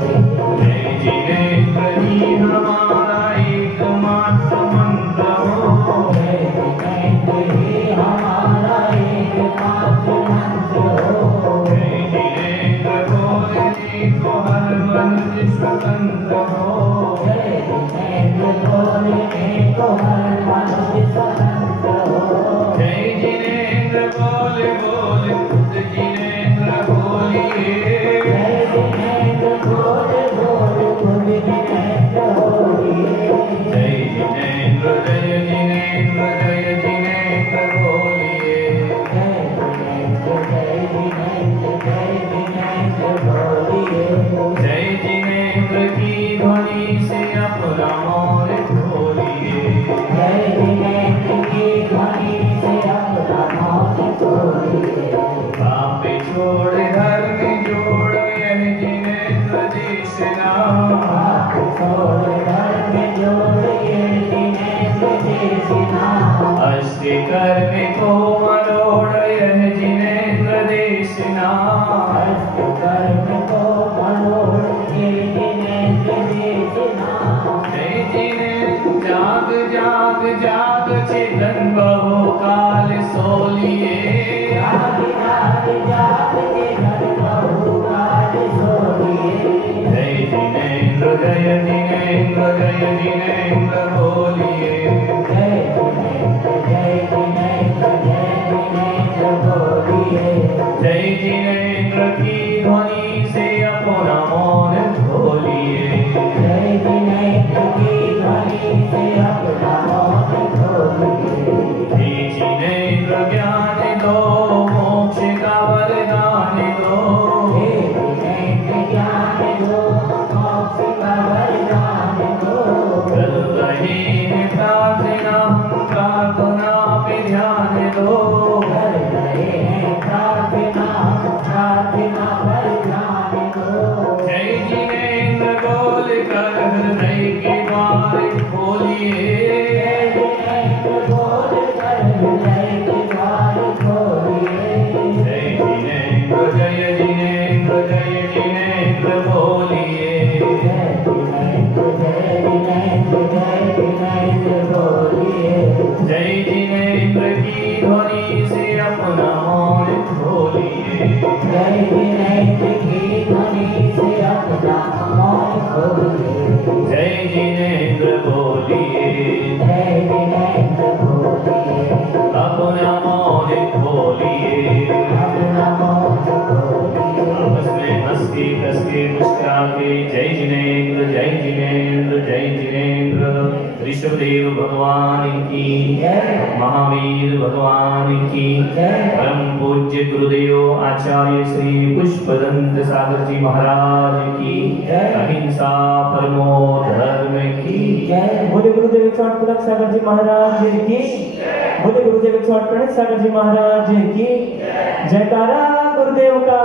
जय जिनेंद्र ही हमारा एकमात्र मंत्र हो। जय जिनेंद्र ही हमारा एकमात्र मंत्र हो। जय जिनेंद्र बोलने को हर मनुष्य स्वतंत्र हो। जय जिनेंद्र बोलने को हर मनुष्य स्वतंत्र हो। जय जिनेंद्र बोले बोले खुद जिनेंद्र बोलिए। जय जिनेंद्र बोले बोले खुद जिनेंद्र बोलिए। जय जिनेंद्र जय जिनेंद्र जय जिनेंद्र बोलिए। जय जिनेंद्र जय जिनेंद्र जय जिनेंद्र बोलिए। जय जिनेंद्र की ध्वनि से अपना मौन खोलिए। जय जिनेंद्र की ध्वनि से अपना मौन खोलिए। पाप छोड़ धर्म जोड़ यह जिनेंद्र देश नाम। पाप छोड़ धर्म जोड़ यह जिनेंद्र देश नाम। अष्ट कर्म को मरोड़ यह जिनेंद्र देश नाम। अष्ट कर्म को मरोड़ यह जिनेंद्र देश नाम। जय जिनेंद्र जाग जाग जाग चेतन बहुकाल सोलिए। जाग जाग जाग चेतन बहुकाल सोलिए। जय जिनेंद्र जय जिनेंद्र जय जिनेंद्र बोलिए। जय जिनेंद्र जय जिनेंद्र जय जिनेंद्र बोलिए। जय जिनेंद्र की ध्वनि से अपना मौन खोलिए। जय जिनेंद्र की ध्वनि से अपना मौन खोलिए। हे जिनेंद्र ज्ञान दो मोक्ष का वरदान दो। हे जिनेंद्र ज्ञान दो मोक्ष का वरदान दो। कर रहे हैं प्रार्थना प्रार्थना पे ध्यान दो। कर रहे हैं प्रार्थना प्रार्थना पर ध्यान दो। जय जिनेंद्र बोल कर हृदय के द्वार खोलिए। जय जिनेंद्र बोल कर हृदय के द्वार खोलिए। जय जिनेंद्र जय जिनेंद्र जय जिनेंद्र बोलिए। जय जिनेंद्र जय जिनेंद्र जय जिनेंद्र बोलिए। जय जिनेंद्र की ध्वनि से अपना मौन खोलिए। जय जिनेंद्र की ध्वनि से अपना मौन खोलिए। जय जिनेंद्र बोलिए। जय जिनेंद्र बोलिए। अपना मौन खोलिए। अपना मौन खोलिए। आपस में हंस के मुस्कुरा के जय जिनेंद्र जय जिनेंद्र जय जिनेंद्र। ऋषभदेव भगवान की जय। महावीर भगवान की जय। परम पूज्य गुरुदेव आचार्य श्री पुष्पदंत सागर जी महाराज की जय। अहिंसा परमो धर्म की जय। बोले गुरुदेव 108 पुलक सागर जी महाराज की जय। बोले गुरुदेव 108 प्रणित सागर जी महाराज की जय। जयकारा गुरुदेव का।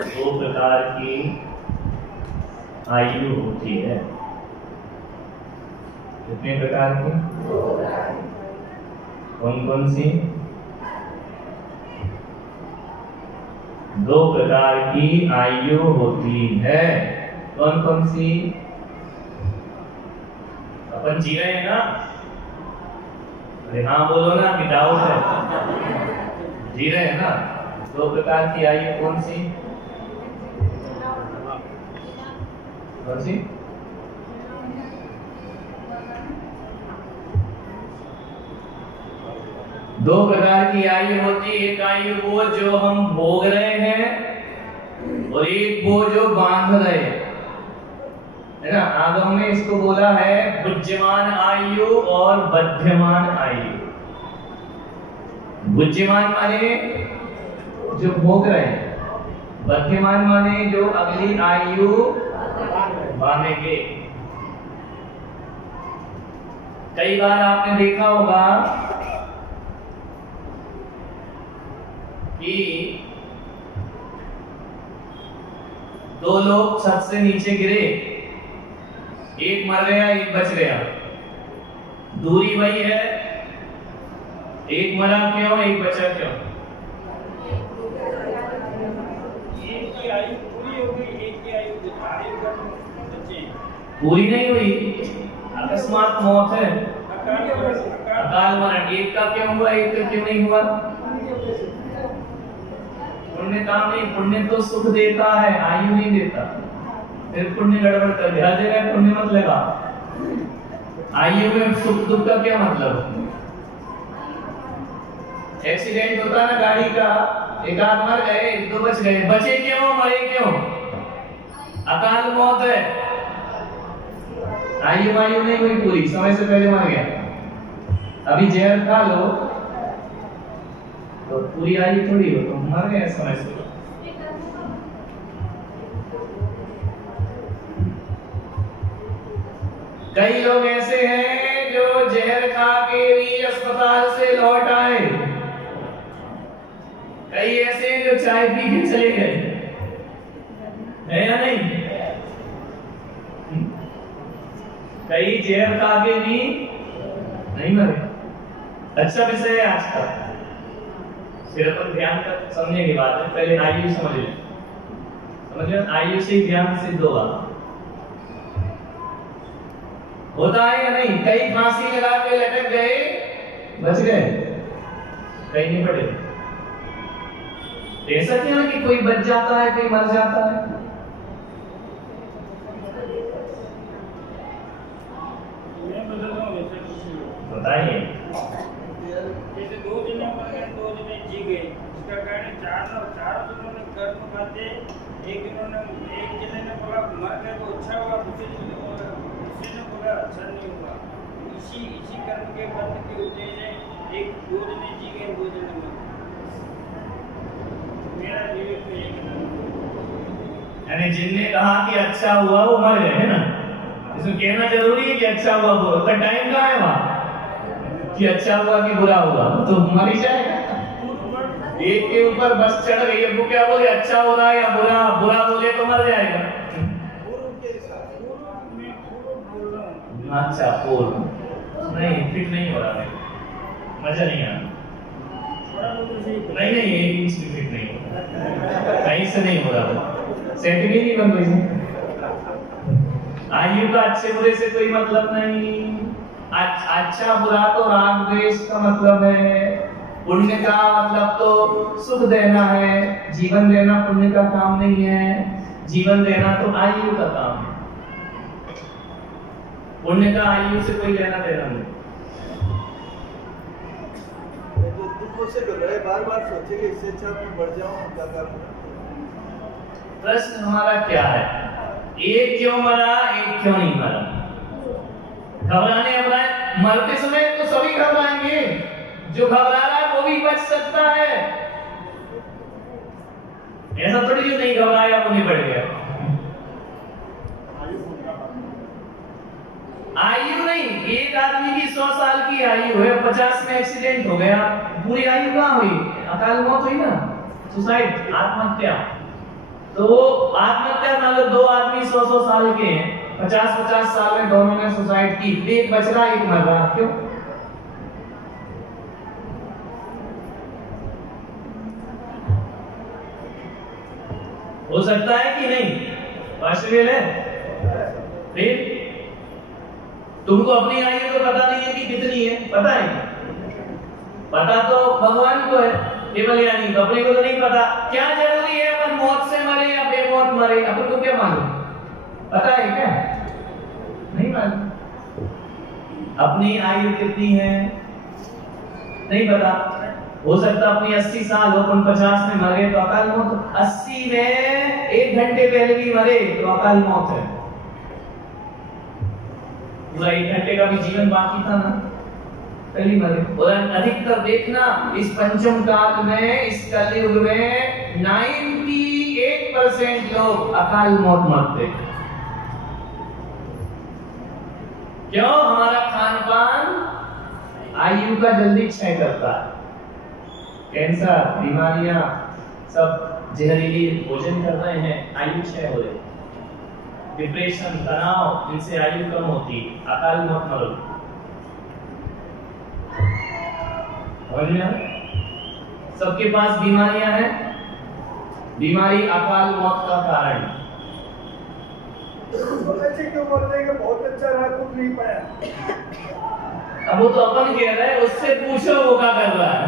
दो प्रकार की आयु होती है। कितने प्रकार की? कौन कौन सी? दो प्रकार की आयु होती है। कौन कौन सी? अपन जी रहे हैं ना? अरे हाँ बोलो ना कि डाउट है। जी रहे हैं ना? दो प्रकार की आयु कौन सी? कौन सी? दो प्रकार की आयु होती है। एक आयु वो जो हम भोग रहे हैं और एक वो जो बांध रहे हैं, है ना। आगम ने इसको बोला है बुद्धिमान आयु और बध्यमान आयु। बुद्धिमान माने जो भोग रहे हैं, बध्यमान माने जो अगली आयु बांधेंगे। कई बार आपने देखा होगा कि दो लोग छत से नीचे गिरे, एक मर गया, एक बच गया, दूरी वही है। एक मरा क्यों, एक बचा क्यों? एक की आयु पूरी हो गई, एक की आयु बचे। पूरी नहीं हुई, अकस्मात मौत है, अकाल मरण। एक का क्यों हुआ, एक का क्यों नहीं हुआ? पुण्य काम नहीं, पुण्य तो सुख देता है, आयु नहीं देता। फिर पुण्य गड़बड़ कर दिया, हर जगह पुण्य मत लगा। आयु में सुख दुख का क्या मतलब? एक्सीडेंट होता ना गाड़ी का, एक आध मर गए, दो बच गए, बचे क्यों, मरे क्यों? अकाल मौत है, आयु वायु नहीं हुई पूरी, समय से पहले मर गया। अभी जहर खा लो तो पूरी आयु थोड़ी हो, तो मर गए समय से। कई लोग ऐसे हैं जो जहर खा के भी अस्पताल से लौट आए, कई ऐसे हैं जो चाय पी के चले गए, है या नहीं? कई जहर खा के भी नहीं मरे। अच्छा विषय है आज का, फिर अपन ध्यान कर समझने की बात है। पहले आयु समझ लें, समझ लें, आयु से ध्यान सिद्ध होगा। होता है या नहीं? कई फांसी लगा के लटक गए, बच गए, कई नहीं पड़े। ऐसा क्यों है कि कोई बच जाता है, कोई मर जाता है? बताइए। जैसे 2 जने मर गए, 2 जने जी गए, इसका कारण चारों जनों ने कर्म खाते। एक जने ने बोला मर गए तो अच्छा हुआ, दूसरे ने बोला अच्छा नहीं हुआ। इसी कर्म के बंध की वजह से 2 जने जी गए, 2 जने मर गए। मेरा जीवन तो एक यानी जिनने कहा कि अच्छा हुआ वो मर गए, है ना? इसमें कहना जरूरी है कि अच्छा हुआ, वो तो टाइम कहाँ है वहां कि अच्छा हुआ कि बुरा हुआ, तो मर ही जाएगा। एक के ऊपर बस चढ़ गई है, वो क्या बोले, अच्छा हो रहा है या बुरा, बुरा बोले तो मर जाएगा। अच्छा पूर्व नहीं, फिट नहीं हो रहा है, मजा नहीं आ रहा। नहीं नहीं, एक इंच भी फिट नहीं हो रहा, कहीं से नहीं हो रहा, सेटिंग ही नहीं बन रही। आयु का अच्छे बुरे से कोई मतलब नहीं। अच्छा बुरा तो राग द्वेष का मतलब है, पुण्य का मतलब तो सुख देना है, जीवन देना पुण्य का काम नहीं है, जीवन देना तो आयु का काम है। पुण्य का आयु से कोई लेना देना नहीं। बार सोचेंगे इससे अच्छा मैं बढ़ जाऊं। प्रश्न हमारा क्या है, एक क्यों मरा, एक क्यों नहीं मरा? घबराने घबराए, मरते समय तो सभी घबराएंगे, जो घबरा रहा है वो भी बच सकता है। ऐसा थोड़ी जो नहीं घबराया वो नहीं बढ़ गया। आयु नहीं, एक आदमी की 100 साल की आयु है, 50 में एक्सीडेंट हो गया, पूरी आयु कहाँ हुई? अकाल मौत हुई ना, सुसाइड, आत्महत्या। तो आत्महत्या मान लो 2 आदमी 100 साल के हैं, 50 साल में दोनों ने सुसाइड की, एक बच रहा एक मर रहा, क्यों? हो सकता है कि नहीं? पॉसिबल है। फिर तुमको अपनी आयु तो पता नहीं है कि कितनी है, पता है? पता तो भगवान को है, केवल यानी अपने को तो नहीं पता। क्या जरूरी है अपन मौत से मरे या बेमौत मरे, अपन को क्या मालूम? पता है क्या? नहीं मालूम। अपनी आयु कितनी है नहीं पता। हो सकता अपनी 80 साल हो, अपन 50 में मरे तो अकाल मौत। 80 में 1 घंटे पहले भी मरे तो अकाल मौत है। पूरा 1 घंटे का भी जीवन बाकी था ना, पहली मरे। और अधिकतर देखना इस पंचम काल में, इस कलयुग में 98% लोग अकाल मौत मरते। क्यों? हमारा खान पान आयु का जल्दी क्षय करता है। कैंसर, बीमारियां, सब जहरीली भोजन कर रहे हैं, आयु क्षय हो रही। डिप्रेशन, तनाव, इनसे आयु कम होती है, अकाल मौत मरो। सबके पास बीमारियां हैं, बीमारी अकाल मौत का कारण। बच्चे क्यों बोल रहे हैं कि बहुत अच्छा रहा, कुछ नहीं पाया? अब वो तो अपन कह रहे हैं, उससे पूछो वो क्या कर रहा है,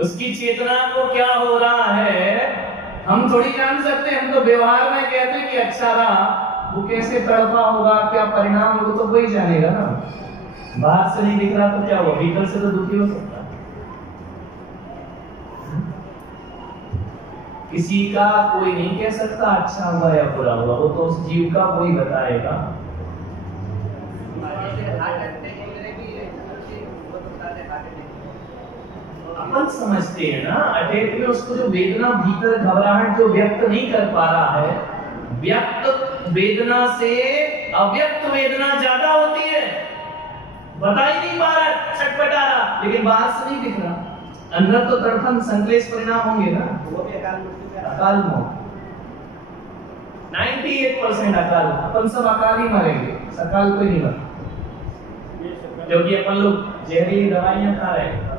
उसकी चेतना को क्या हो रहा है, हम थोड़ी जान सकते हैं। हम तो व्यवहार में कहते हैं कि अच्छा रहा, वो कैसे तड़पा होगा, क्या परिणाम, वो तो वही जानेगा ना। बाहर से नहीं दिख रहा तो क्या हुआ, भीतर से तो दुखी हो सकता है। किसी का कोई नहीं कह सकता अच्छा हुआ या बुरा हुआ, वो तो उस जीव का कोई बताएगा। अपन समझते हैं ना अटैक में उसको जो वेदना भीतर घबराहट जो व्यक्त नहीं कर पा रहा है, व्यक्त वेदना से अव्यक्त वेदना ज्यादा होती है, बता ही नहीं पा रहा, छटपटा रहा, लेकिन बाहर से नहीं दिख रहा, अंदर तो तड़फन संक्लेश परिणाम होंगे ना, वो भी अकाल मौत। 98% अकाल, अपन सब अकाल ही मरेंगे, सकाल कोई नहीं मरता, क्योंकि अपन लोग जहरीली दवाइयां खा रहे हैं,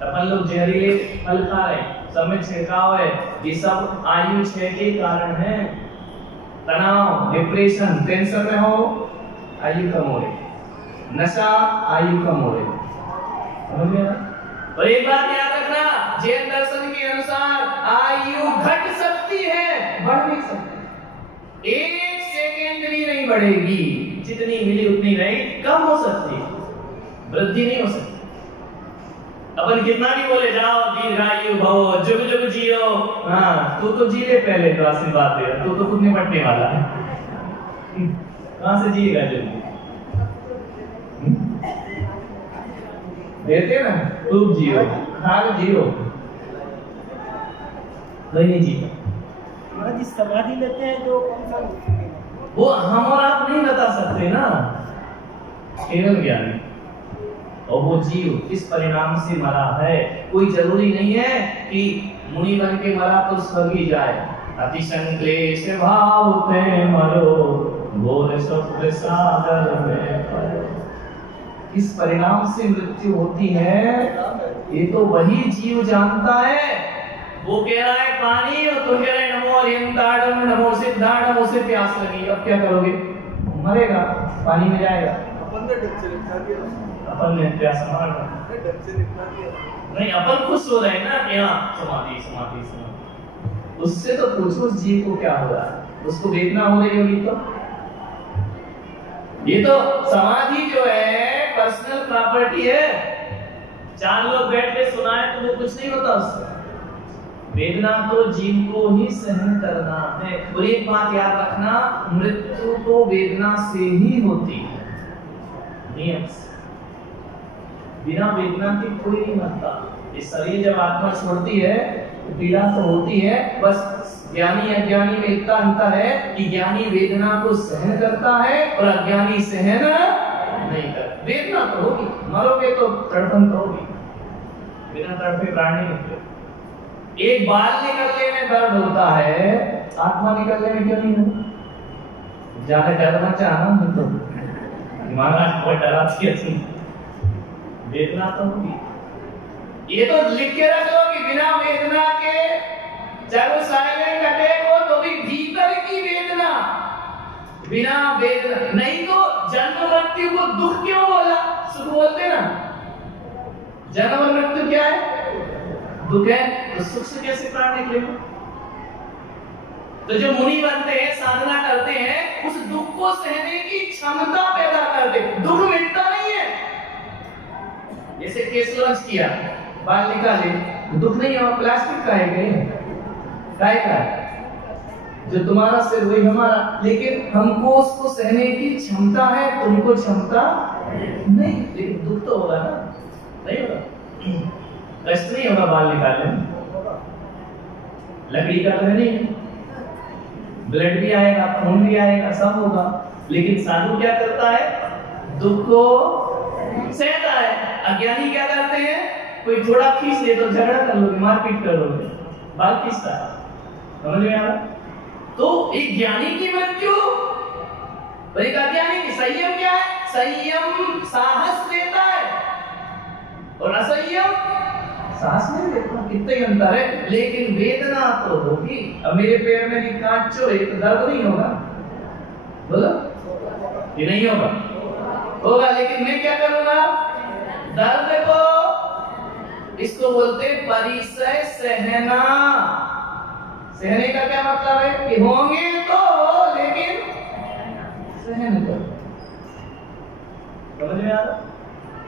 अपन लोग जहरीले फल खा रहे हैं, सब में छिड़काव है, ये सब आयु क्षय के कारण है। तनाव, डिप्रेशन, टेंशन में हो, आयु कम हो रही, नशा, आयु कम हो रही। समझ में? और एक बात याद रखना, जैन दर्शन के अनुसार आयु घट सकती है, बढ़ नहीं सकती। 1 सेकेंड भी नहीं बढ़ेगी, जितनी मिली उतनी रही, कम हो सकती है, वृद्धि नहीं हो सकती। अपन कितना भी बोले जाओ दीर्घायु भव, जुग जुग जियो, हाँ तू तो जी ले पहले, तो आशीर्वाद दे, तू तो खुद निपटने वाला है, कहां से जिएगा जल्दी? देते ना, तू जियो, खाग जियो, नहीं जियो। महाराज समाधि लेते हैं जो कौन सा, वो हम और आप नहीं बता सकते ना, केवल ज्ञानी। और वो जीव किस परिणाम से मरा है, कोई जरूरी नहीं है कि मुनि बन के मरा तो स्वर्ग ही जाए। अति संक्लेश भाव ते मरो, घोर स्वप्न सागर में परो। किस परिणाम से मृत्यु होती है, ये तो वही जीव जानता है। वो कह रहा है पानी, और तुम कह रहे नमो अरिहंताड़म, नमो सिद्धाड़म, उसे प्यास लगी, अब क्या करोगे? मरेगा, पानी में जाएगा। अपन ने ढंग से लिखा दिया, अपन ने प्यास मार ढंग से लिखा दिया नहीं, अपन खुश हो रहे हैं ना कि हाँ समाधि समाधि समाधि। उससे तो पूछो उस जीव को क्या हो रहा है, उसको वेदना हो रही होगी तो। ये तो समाधि जो है पर्सनल प्रॉपर्टी है, 4 लोग बैठ के सुनाए तो वो कुछ नहीं होता उससे। वेदना तो जीव को ही सहन करना है। और एक बात याद रखना, मृत्यु तो वेदना से ही होती है, नियम से। बिना वेदना के कोई नहीं मरता। इस शरीर जब आत्मा छोड़ती है तो पीड़ा तो होती है, बस ज्ञानी अज्ञानी में इतना अंतर है कि ज्ञानी वेदना को सहन करता है और अज्ञानी सहन नहीं करता। वेदना तो होगी, मरोगे तो तड़पन तो होगी, बिना तड़पे प्राण नहीं निकले। एक बाल निकलने में दर्द होता है, आत्मा निकलने में क्यों नहीं होता? ज्यादा डर मत जाना, नहीं तो महाराज बहुत डराती है, वेदना तो होगी। ये तो लिख के रख लो कि बिना वेदना के, चाहे वो साइलेंट अटैक हो तो भी भीतर की वेदना, बिना वेदना नहीं तो जन्म मृत्यु को दुख क्यों बोला? सुख बोलते ना, जन्म और मृत्यु क्या है? दुख है, तो सुख से कैसे प्राण निकलेगा? तो जो मुनि बनते हैं, साधना करते हैं, उस दुख को सहने की क्षमता पैदा करते। दुख मिटता नहीं है, जैसे केस लॉन्च किया, बाल निकाले, दुख नहीं है, प्लास्टिक का है, काय का है, जो तुम्हारा सिर वही हमारा, लेकिन हमको उसको सहने की क्षमता है, तुमको क्षमता नहीं, लेकिन दुख तो होगा ना, नहीं होगा, कष्ट नहीं होगा बाल निकालने, लकड़ी का तो नहीं है, ब्लड भी आएगा, खून भी आएगा, सब होगा, लेकिन साधु क्या करता है? दुख को सहता है। अज्ञानी क्या करते हैं? कोई थोड़ा खींच ले तो झगड़ा कर लोगे, मारपीट कर लोगे, बाल खींचता है। समझ में आ रहा? तो एक ज्ञानी की मृत्यु और एक अज्ञानी की। संयम क्या है? संयम साहस देता है और असंयम साहस नहीं देता। कितना ही अंतर है। लेकिन वेदना तो होगी। अब मेरे पैर में भी कांच चुभे तो दर्द नहीं होगा? बोलो, ये नहीं होगा? होगा। लेकिन मैं क्या करूंगा? दर्द को, इसको बोलते परिसय सहना। सहने का क्या मतलब है? कि होंगे तो, लेकिन सहन करो। समझ में आ रहा?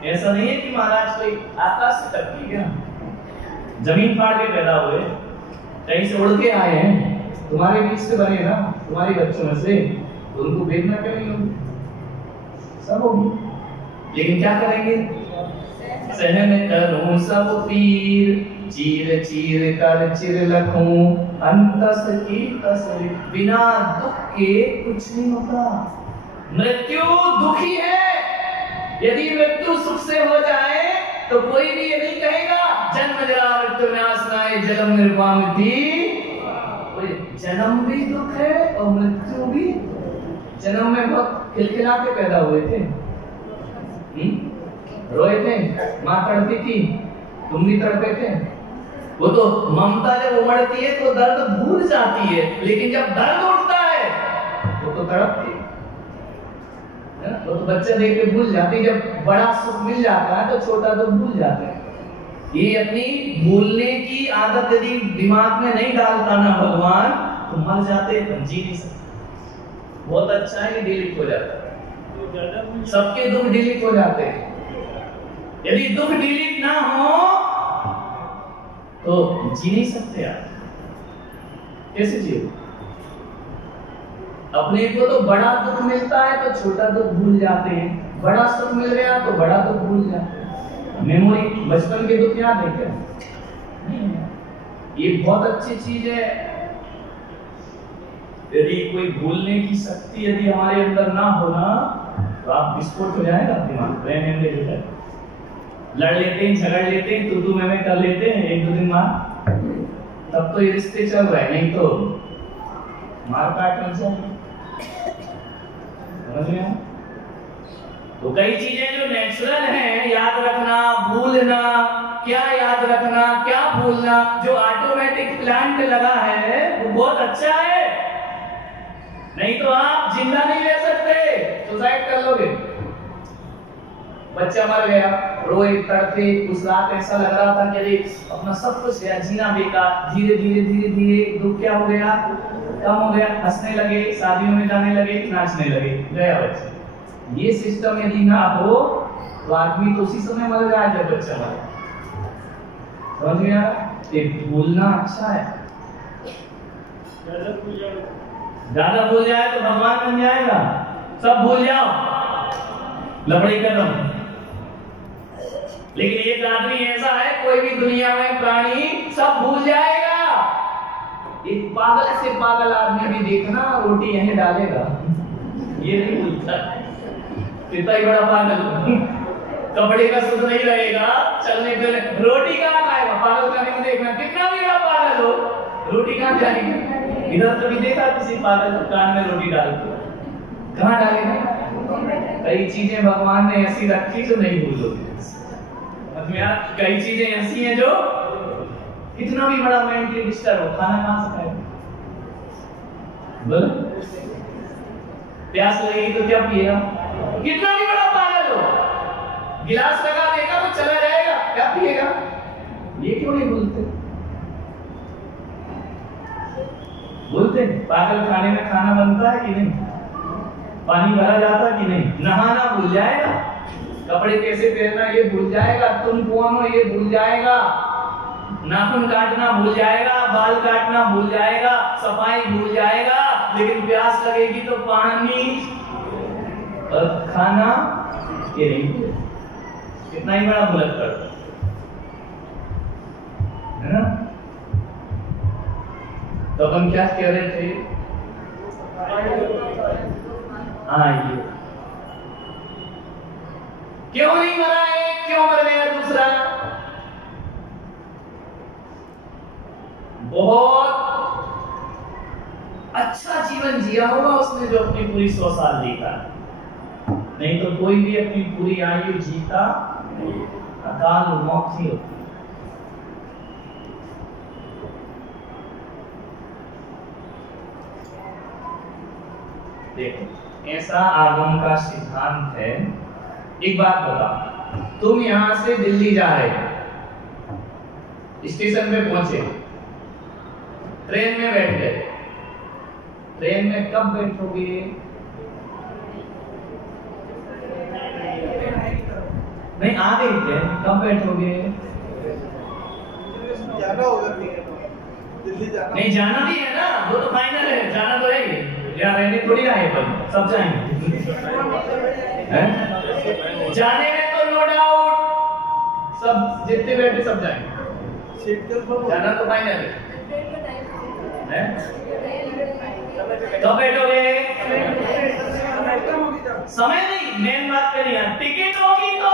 ऐसा नहीं है कि महाराज कोई आकाश से टपकी गया, जमीन फाड़ के पैदा हुए, कहीं से उड़ के आए हैं, तुम्हारे बीच से बने ना, तुम्हारे बच्चों में से, तो उनको वेदना क्यों नहीं होगी? सब होगी। लेकिन क्या करेंगे? सहन करूं सब पीर, चीर चीर कर चिर लखूं, अंतस की तस्वीर। बिना दुख के कुछ नहीं होता। मृत्यु दुखी है। यदि मृत्यु सुख से हो जाए तो कोई भी ये नहीं कहेगा जन्म जरा मृत्यु विनाशनाय जन्म निर्वामिति। जन्म भी दुख है और मृत्यु भी। जन्म में बहुत खिलखिला के पैदा हुए थे, रोए थे, माँ तड़पी थी, तुम भी तड़पे थे। वो तो ममता जब उमड़ती है तो दर्द भूल जाती है, लेकिन जब दर्द उठता है वो तो तड़पती है। वो तो बच्चा देख के भूल जाती है। जब बड़ा सुख मिल जाता है तो छोटा तो भूल जाता है। ये अपनी भूलने की आदत यदि दिमाग में नहीं डालता ना भगवान, तो मर जाते हैं, जी नहीं सकते। बहुत अच्छा है, डिलीट हो जाता है। सबके दुख डिलीट हो जाते हैं। यदि दुख डिलीट ना हो तो जी नहीं सकते आप। कैसे जियो? अपने को तो बड़ा दुख मिलता है तो छोटा दुख भूल जाते हैं, बड़ा सुख मिल गया तो बड़ा दुख भूल जाते हैं। मेमोरी, बचपन के दुख याद है क्या? ये बहुत अच्छी चीज है। यदि कोई भूलने की शक्ति यदि हमारे अंदर ना हो ना, तो आप विस्फोट हो जाएगा दिमाग। लड़ लेते हैं, झगड़ लेते हैं, तू मैं कर लेते हैं एक दो दिन बाद, तब तो ये रिश्ते चल रहे हैं, नहीं तो मार काट लग जाएगी। समझ में आया? तो कई चीजें जो नेचुरल हैं, याद रखना, भूलना, क्या याद रखना, क्या भूलना, जो ऑटोमेटिक प्लान पे लगा है वो बहुत अच्छा है। नहीं तो आप जिंदा नहीं ले सकते, सुसाइड कर लोगे। बच्चा मर गया, रोए तड़पे, उस रात ऐसा लग रहा था कि अरे अपना सब कुछ गया, जीना बेकार। धीरे धीरे धीरे धीरे दुख क्या हो गया? कम हो गया, हंसने लगे, शादियों में जाने लगे, नाचने लगे, गया बच्चा। ये सिस्टम यदि ना हो तो आदमी तो उसी समय मर जाए जब बच्चा मरे। समझ में आया? ये भूलना अच्छा है। ज्यादा भूल जाए तो भगवान बन जाएगा। सब भूल जाओ, लबड़ी कदम। लेकिन एक आदमी ऐसा है, कोई भी दुनिया में प्राणी सब भूल जाएगा। एक पागल से पागल आदमी भी देखना, रोटी यहीं डालेगा, ये नहीं भूलता। कितना ही बड़ा पागल, कपड़े का सुध नहीं रहेगा, चलने फिरने, रोटी कहाँ खाएगा? पागल खाने में देखना, कितना भी बड़ा पागल हो, रोटी कहाँ जाएगी? इधर कभी देखा किसी पागल कान में रोटी डालते? कहाँ डालेगा? कई चीजें भगवान ने ऐसी रखी जो नहीं भूलोगे। कई चीजें ऐसी हैं जो कितना भी बड़ा मेंटली डिस्टर्ब हो, खाना कहाँ से खाएगा? बोलो, प्यास लगेगी तो क्या पिएगा? कितना भी बड़ा पागल हो, गिलास लगा देगा तो चला जाएगा, क्या पिएगा? ये क्यों नहीं भूलते? बोलते पागल खाने में खाना बनता है कि नहीं? पानी भरा जाता कि नहीं? नहाना भूल जाएगा, कपड़े कैसे पहनना ये भूल जाएगा, तुम कौन हो ये भूल जाएगा, नाखून काटना भूल जाएगा, बाल काटना भूल जाएगा, सफाई भूल जाएगा। लेकिन प्यास लगेगी तो पानी और खाना ये नहीं। कितना ही बड़ा भुलक करता है ना? तो हम क्या कह रहे थे? ये क्यों नहीं मरा एक, क्यों मर गया दूसरा? बहुत अच्छा जीवन जिया होगा उसने जो अपनी पूरी 100 साल जीता, नहीं तो कोई भी अपनी पूरी आयु जीता नहीं, अकाल मौत ही होती। देखो ऐसा आगम का सिद्धांत है। एक बात बता, तुम यहां से दिल्ली जा रहे हो, स्टेशन पे पहुंचे, ट्रेन में बैठ गए, ट्रेन में कब बैठोगे? नहीं आ गई ट्रेन, कब बैठोगे? जाना होगा, दिल्ली जाना, नहीं जाना भी है ना, वो तो फाइनल है, जाना तो है ही, या रहने थोड़ी आए, पर सब जाएंगे जाने में तो नो डाउट सब जितने बैठे सब जाएंगे, सीट कंफर्म जाना तो फाइनल है। कब बैठोगे? समय नहीं, मेन बात करिए, टिकट होगी तो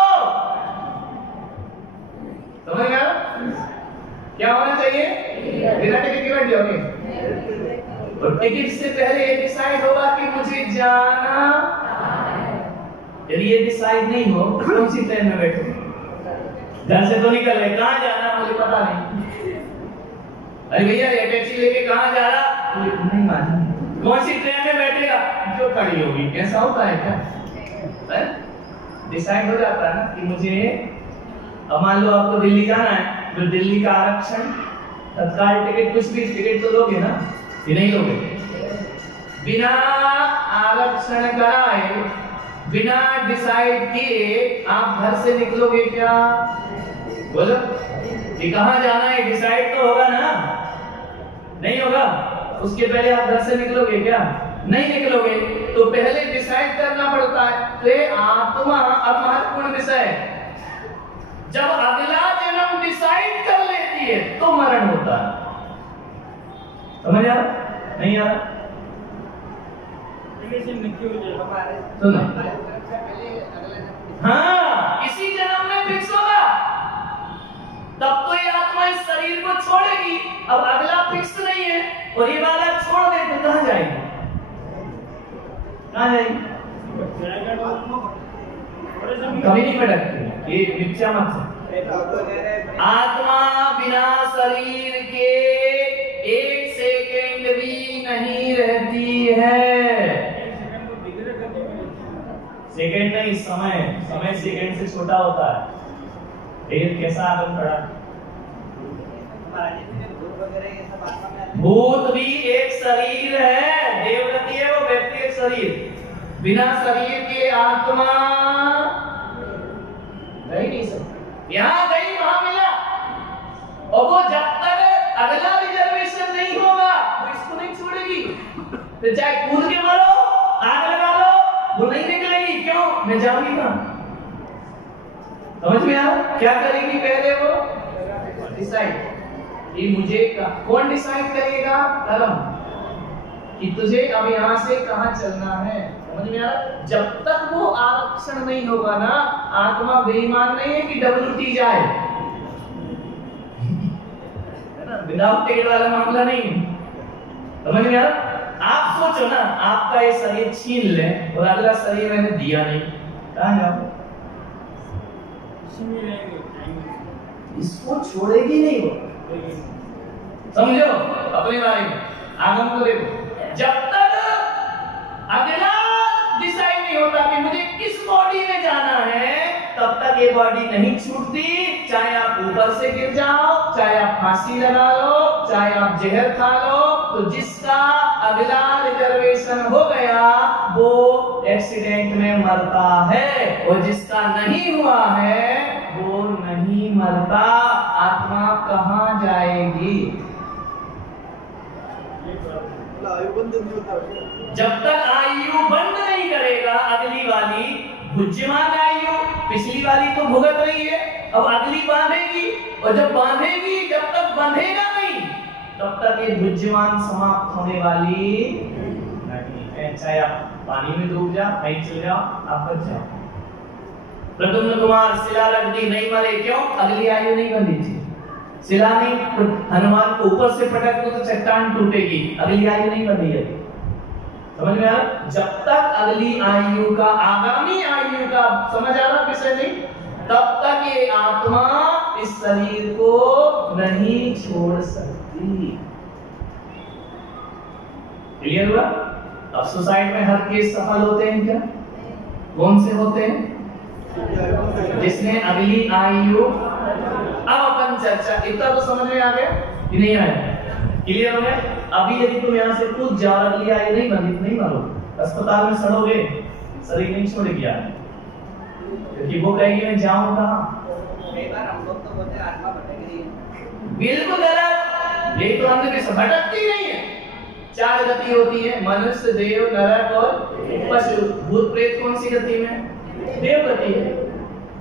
समझ गया? क्या होना चाहिए? बिना टिकट के बैठ जाओगे, और टिकट से पहले ये डिसाइड होगा कि मुझे जाना। यदि ये डिसाइड नहीं हो तो कौन सी ट्रेन में बैठो? घर से तो निकल रहे, कहाँ जाना मुझे पता नहीं। अरे भैया ये टैक्सी लेके कहाँ जा रहा? नहीं मालूम। कौन सी ट्रेन में बैठेगा? जो खड़ी होगी। ऐसा होता है क्या? डिसाइड हो जाता है ना कि मुझे, अब मान लो आपको दिल्ली जाना है, तो दिल्ली का आरक्षण, तत्काल टिकट, कुछ भी टिकट तो लोगे ना, कि नहीं लोगे? बिना आरक्षण कराए, बिना डिसाइड किए आप घर से निकलोगे क्या? बोलो, ये कहाँ जाना है डिसाइड तो होगा ना? नहीं होगा। उसके पहले आप घर से निकलोगे क्या? नहीं निकलोगे। तो पहले डिसाइड करना पड़ता है। तो आत्मा अब महत्वपूर्ण विषय है, जब अगला जन्म डिसाइड कर लेती है तो मरण होता है। समझ आ रहा? नहीं आ रहा? सुनो, हाँ, इसी जन्म में फिक्स होगा, तब तो ये आत्मा इस शरीर को छोड़ेगी। अब अगला फिक्स नहीं है और ये वाला छोड़ दे तो कहां जाएगी? कहां जाएगी? कभी नहीं भटकती, ये मिथ्या मत है। आत्मा बिना शरीर के 1 सेकेंड भी नहीं रहती है। सेकेंड नहीं, समय, समय सेकेंड से छोटा होता है। लेकिन कैसा आदम खड़ा? भूत भी एक शरीर है, देवगति है वो, व्यक्ति एक शरीर। बिना शरीर के आत्मा रह नहीं सकती। यहाँ गई वहां मिला, और वो जब तक अगला रिजर्वेशन नहीं होगा वो इसको नहीं छोड़ेगी। तो चाहे कूद के मारो, आग लगा लो, वो नहीं निकलेगी। क्यों? मैं जाऊंगी कहां? समझ में आया? क्या करेगी पहले वो? डिसाइड कि मुझे कौन डिसाइड करेगा? कर्म, कि तुझे अब यहाँ से कहां चलना है। समझ में आया? जब तक वो आरक्षण नहीं होगा ना, आत्मा बेईमान नहीं है कि WT जाए, है ना? विदाउट टिकट वाला मामला नहीं। समझ में आया? आप सोचो ना, आपका ये शरीर छीन ले और अगला शरीर मैंने दिया नहीं, कहां जाओ? इसको छोड़ेगी नहीं वो। समझो अपने बारे में, आगम को देखो। जब तक अगला डिसाइड नहीं होता कि मुझे किस बॉडी में जाना है, तब तक ये बॉडी नहीं छूटती। चाहे आप ऊपर से गिर जाओ, चाहे आप फांसी लगा लो, चाहे आप जहर खा लो, तो जिसका अगला रिजर्वेशन हो गया वो एक्सीडेंट में मरता है, और जिसका नहीं हुआ है वो नहीं मरता। आत्मा कहां जाएगी? आयु बंद नहीं होता। जब तक आयु बंद नहीं करेगा अगली वाली भुज्यमान आयु, पिछली वाली तो भुगत रही है, अब अगली बांधेगी, और जब बांधेगी, जब तक बंधेगा नहीं तब तक ये भुज्यमान समाप्त होने वाली नहीं है। चाहे आप पानी में डूब जाओ, कहीं चल जाओ, आप बच जाओ। प्रद्युम्न कुमार शिला रख दी, नहीं मरे, क्यों? अगली आयु नहीं बंधी थी। शिला नहीं, हनुमान को ऊपर से पटक दो तो चट्टान टूटेगी, अगली आयु नहीं बढ़ी है। समझ में आ रहा? जब तक अगली आयु का, आगामी आयु का समझ आ रहा विषय नहीं, तब तक ये आत्मा इस शरीर को नहीं छोड़ सकती। क्लियर हुआ? अब सुसाइड में हर केस सफल होते हैं क्या? कौन से होते हैं? जिसने अगली आयु, अब अपन चर्चा, इतना तो समझ में आ गया कि नहीं आया? क्लियर हो गया? अभी यदि तुम यहाँ से कूद जाओ, अगली आयु नहीं बनी, नहीं मरोगे, अस्पताल में सड़ोगे, शरीर नहीं छोड़ेगी आयु, क्योंकि वो कहेगी मैं जाऊं कहाँ? हम लोग तो बोलते हैं आत्मा भटक रही है। बिल्कुल गलत। यही तो हमने भटकती नहीं है। 4 गति होती है, मनुष्य, देव, नरक और पशु। भूत प्रेत कौन सी गति में? देव गति है।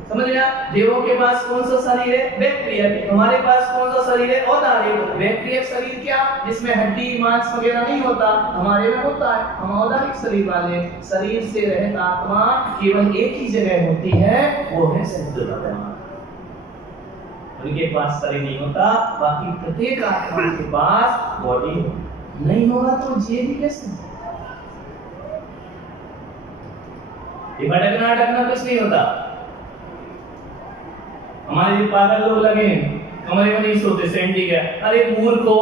समझ गया? देवों के पास कौन सा शरीर है? वैक्रियक। हमारे पास कौन सा शरीर है? औदारिक। वैक्रियक शरीर क्या? जिसमें हड्डी मांस वगैरह नहीं होता, हमारे में होता है। हम औदारिक शरीर वाले। शरीर से रहित आत्मा केवल एक ही जगह होती है, वो है सद्गुरु भगवान। उनके पास शरीर नहीं होता, बाकी प्रत्येक आत्मा के पास बॉडी नहीं होगा तो जिएगी कैसे? ये भटकना अटकना कुछ नहीं होता। हमारे जो पागल लोग लगे कमरे में नहीं सोते, सेंटी क्या? अरे मूर्खो,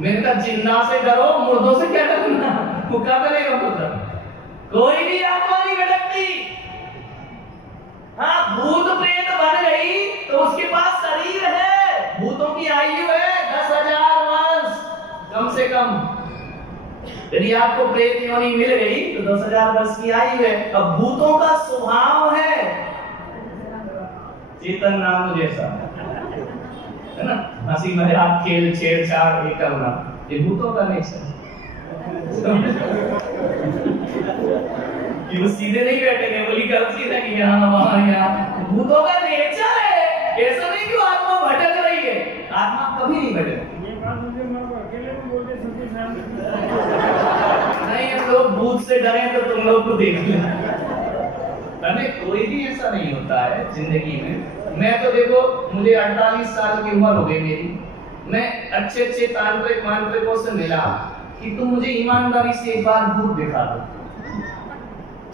मैंने कहा जिंदा से डरो, मुर्दों से क्या डरना? वो क्या करेगा पुत्र? कोई भी आत्मा नहीं भटकती। हाँ, भूत प्रेत बन गई तो उसके पास शरीर है, भूतों की आयु है 10,000 वर्ष कम से कम। यदि आपको प्रेत योनि मिल गई तो 10,000 वर्ष की आयु है। अब भूतों का स्वभाव है चेतन नाम जैसा, है ना, हंसी मजाक खेल छेड़छाड़ ये करना, ये भूतों का नेचर कि वो सीधे नहीं बैठेंगे, बोली कर सीधे कि यहाँ वहाँ यहाँ, भूतों का नेचर है। ऐसा नहीं कि वो आत्मा भटक रही है, आत्मा कभी नहीं भटकती। ये बात मुझे अकेले में बोलते सबके सामने नहीं, हम लोग भूत से डरे तो तुम लोग को देख लेना। अरे कोई भी ऐसा नहीं होता है जिंदगी में। मैं तो देखो, मुझे 48 साल की उम्र हो गई मेरी, मैं अच्छे अच्छे तांत्रिक मांत्रिकों से मिला कि तुम मुझे ईमानदारी से एक बार भूत दिखा दो।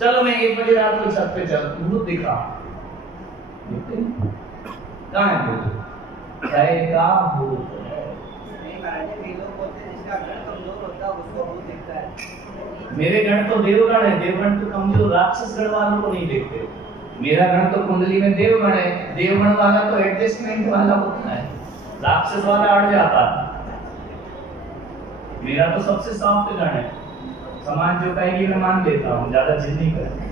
चलो मैं 1 बजे रात को छत पे चल, भूत दिखा। कहाँ है भूत? का भूत है। नहीं महाराज जी, कई लोग बोलते हैं जिसका गण कमजोर होता है उसको भूत दिखता है। मेरे गण तो देवगण है, देवगण तो कमजोर राक्षस गण वालों को नहीं देखते। मेरा गण तो कुंडली में देवगण है, देवगण वाला तो एडजस्टमेंट वाला होता है, राक्षस वाला अड़ जाता है। मेरा तो सबसे सॉफ्ट गण है, समाज जो कहेगी मैं मान लेता हूँ, ज्यादा जिद नहीं करता।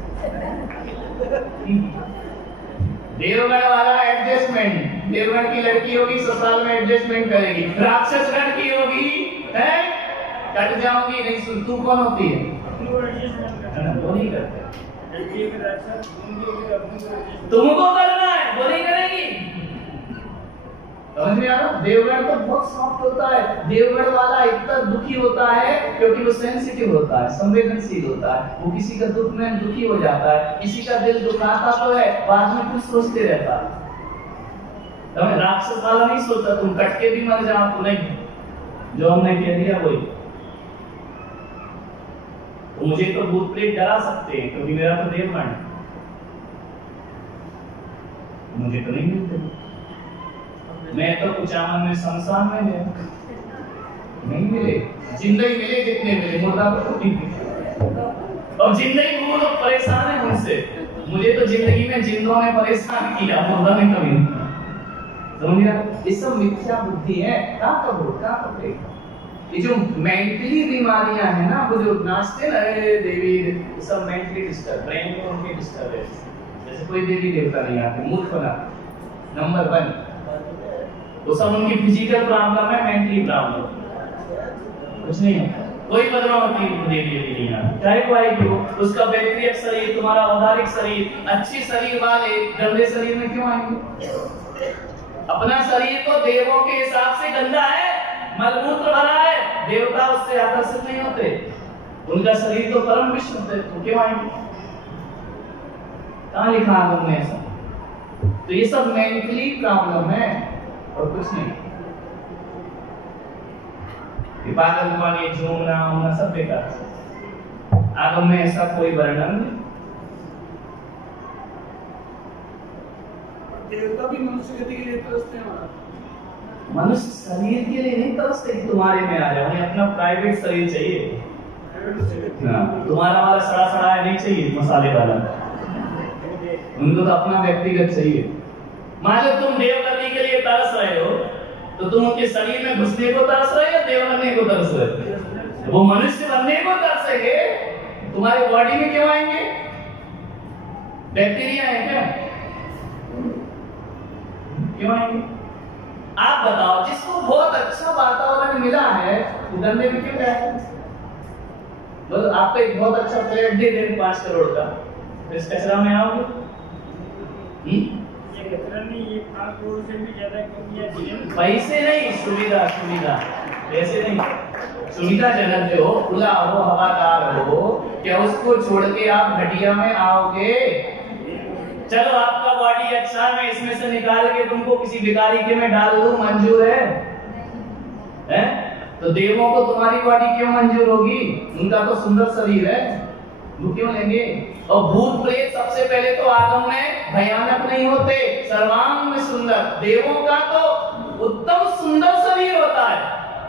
देवगण वाला एडजस्टमेंट, देवगण की लड़की होगी ससुराल में एडजस्टमेंट करेगी, राक्षस गण की होगी है कट जाऊंगी नहीं सुन। तू कौन होती है? वो नहीं करते, तुमको करना है, वो नहीं करेगी। समझ में आ रहा? देवगण तो बहुत सॉफ्ट होता है, देवगण वाला इतना दुखी होता है क्योंकि वो सेंसिटिव होता है, संवेदनशील होता है। वो किसी का दुख में दुखी हो जाता है, किसी का दिल दुखाता तो है, बाद में कुछ सोचते रहता है। तो राक्षस वाला नहीं सोचता तुम कट के भी मर जाओ तो नहीं, जो हमने कह दिया वही। तो मुझे तो भूत प्रेत डरा सकते हैं क्योंकि मेरा तो देवगण है, मुझे तो नहीं मिलते। मैं तो कुचामन में शमशान में गया, नहीं मिले, जिंदा ही मिले जितने मिले, मुर्दा तो नहीं मिले। और जिंदा ही वो लोग परेशान है मुझसे, मुझे तो जिंदगी में जिंदों ने परेशान किया, मुर्दा ने कभी नहीं। समझिए, ये सब मिथ्या बुद्धि है। कहाँ का भूत, कहाँ का प्रेत? ये जो मेंटली बीमारियां हैं ना, वो जो नाचते ना देवी, सब मेंटली डिस्टर्ब, ब्रेन में उनके डिस्टर्ब है। जैसे कोई देवी देवता नहीं आते, मूर्ख बना नंबर 1, वो सब उनकी फिजिकल प्रॉब्लम है, मेंटली प्रॉब्लम कुछ नहीं है। कोई बदमाशी देवी नहीं आती, चाहे कोई भी हो, उसका वैक्रियक शरीर, तुम्हारा औदारिक शरीर, अच्छे शरीर वाले गंदे शरीर में क्यों आएंगे? अपना शरीर तो देवों के हिसाब से गंदा है, मलमूत्र भरा है, देवता उससे आकर्षित नहीं होते, उनका शरीर तो परम विशुद्ध है, तो क्यों आएंगे? कहाँ लिखा है तुमने ऐसा? तो ये सब मेंटली प्रॉब्लम है। और कुछ नहीं। ये पागलपन, ये झूमना उमना सब बेकार। आगम में ऐसा कोई वर्णन नहीं। देवता भी मनुष्य गति के लिए तरसते हैं महाराज। मनुष्य शरीर के लिए नहीं तरसते कि तुम्हारे में आ जाओ, उन्हें अपना प्राइवेट शरीर चाहिए। हाँ, तुम्हारा वाला सड़ा सड़ा नहीं चाहिए, मसाले वाला। उनको तो अपना व्यक्तिगत चाहिए। मान लो तुम देवगति के लिए तरस रहे हो, तो तुम उनके शरीर में घुसने को तरस रहे हो या देव बनने को तरस रहे हो? वो मनुष्य बनने को तरसेंगे, तुम्हारे बॉडी में क्यों आएंगे? बैक्टीरिया है क्या? क्यों आएंगे? आप बताओ, जिसको बहुत अच्छा वातावरण मिला है वो गंदे में क्यों जाएगा? बस आपको एक बहुत अच्छा फ्लैट दे दें 5 करोड़ का, तो इस कचरा में आओगे? ये कचरा नहीं, ये 5 करोड़ से भी ज्यादा क्योंकि पैसे नहीं, सुविधा सुविधा, पैसे नहीं। सुविधाजनक जो खुला हो, हवादार हो, क्या उसको छोड़ के आप घटिया में आओगे? चलो आपका बॉडी अच्छा है, इसमें से निकाल के तुमको किसी भिखारी के में डाल दूं, मंजूर है? हैं? तो देवों को तुम्हारी बॉडी क्यों मंजूर होगी? उनका तो सुंदर शरीर है, वो क्यों लेंगे? और भूत प्रेत सबसे पहले तो आगम में भयानक नहीं होते, सर्वांग सुंदर। देवों का तो उत्तम सुंदर शरीर होता है,